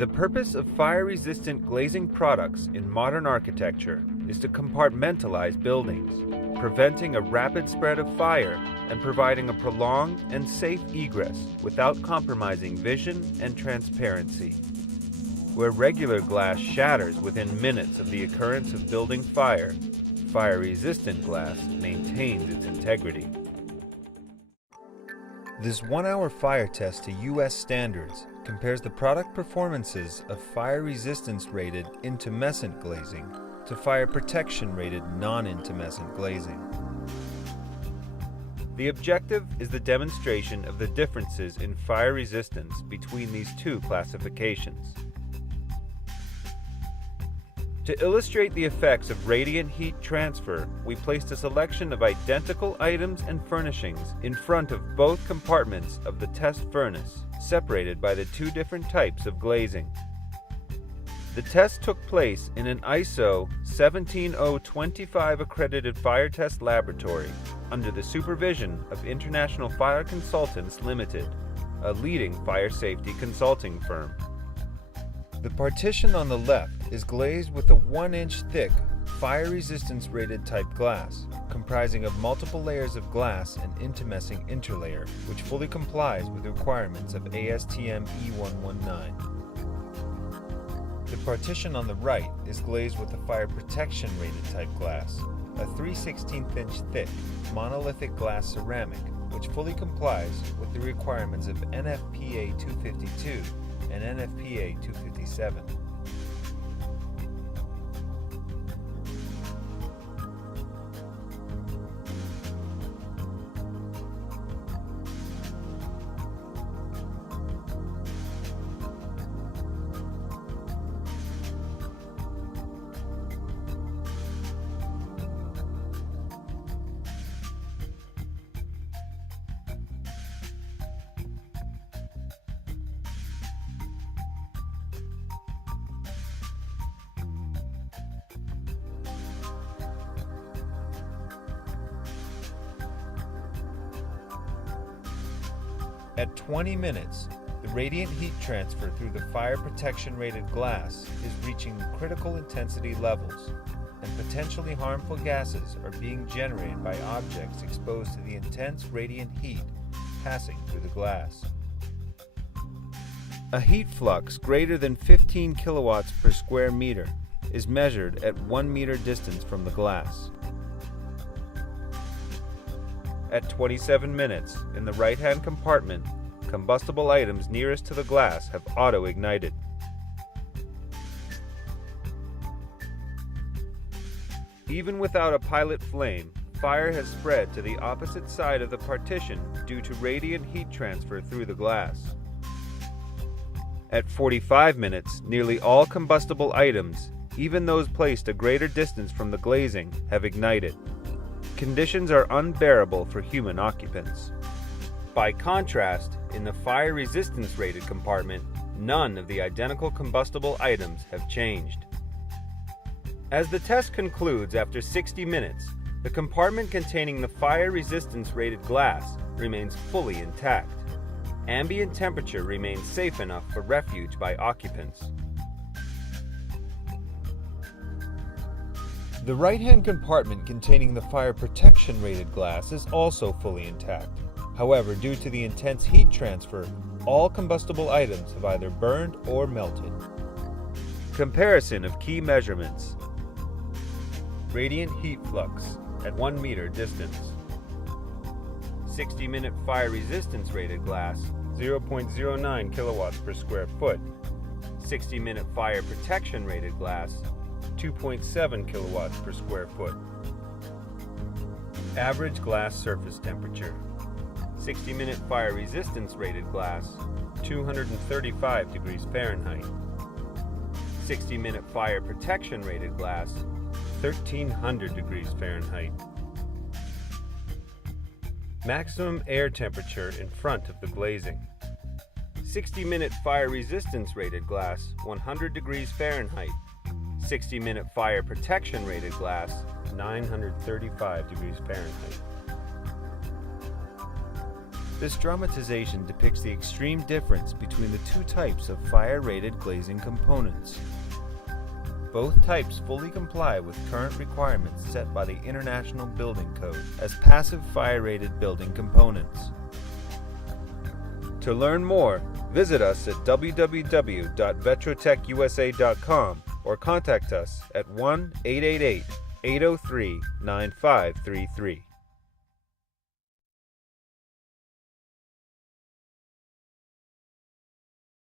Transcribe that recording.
The purpose of fire-resistant glazing products in modern architecture is to compartmentalize buildings, preventing a rapid spread of fire and providing a prolonged and safe egress without compromising vision and transparency. Where regular glass shatters within minutes of the occurrence of building fire, fire-resistant glass maintains its integrity. This one-hour fire test to U.S. standards compares the product performances of fire resistance rated intumescent glazing to fire protection rated non-intumescent glazing. The objective is the demonstration of the differences in fire resistance between these two classifications. To illustrate the effects of radiant heat transfer, we placed a selection of identical items and furnishings in front of both compartments of the test furnace, separated by the two different types of glazing. The test took place in an ISO 17025 accredited fire test laboratory under the supervision of International Fire Consultants Limited, a leading fire safety consulting firm. The partition on the left is glazed with a 1-inch thick, fire resistance rated type glass, comprising of multiple layers of glass and intumescing interlayer, which fully complies with the requirements of ASTM E119. The partition on the right is glazed with a fire protection rated type glass, a 3/16 inch thick, monolithic glass ceramic, which fully complies with the requirements of NFPA 252 and NFPA 257. At 20 minutes, the radiant heat transfer through the fire protection rated glass is reaching critical intensity levels, and potentially harmful gases are being generated by objects exposed to the intense radiant heat passing through the glass. A heat flux greater than 15 kilowatts per square meter is measured at 1 meter distance from the glass. At 27 minutes, in the right-hand compartment, combustible items nearest to the glass have auto-ignited. Even without a pilot flame, fire has spread to the opposite side of the partition due to radiant heat transfer through the glass. At 45 minutes, nearly all combustible items, even those placed a greater distance from the glazing, have ignited. Conditions are unbearable for human occupants. By contrast, in the fire resistance rated compartment, none of the identical combustible items have changed. As the test concludes after 60 minutes, the compartment containing the fire resistance rated glass remains fully intact. Ambient temperature remains safe enough for refuge by occupants. The right-hand compartment containing the fire protection rated glass is also fully intact. However, due to the intense heat transfer, all combustible items have either burned or melted. Comparison of key measurements. Radiant heat flux at 1 meter distance. 60-minute fire resistance rated glass, 0.09 kilowatts per square foot. 60-minute fire protection rated glass, 2.7 kilowatts per square foot. Average glass surface temperature. 60-minute fire resistance rated glass, 235 degrees Fahrenheit. 60-minute fire protection rated glass, 1300 degrees Fahrenheit. Maximum air temperature in front of the glazing. 60-minute fire resistance rated glass, 100 degrees Fahrenheit. 60-minute fire protection rated glass, 935 degrees Fahrenheit. This dramatization depicts the extreme difference between the two types of fire-rated glazing components. Both types fully comply with current requirements set by the International Building Code as passive fire-rated building components. To learn more, visit us at www.vetrotechusa.com or contact us at 1-888-803-9533.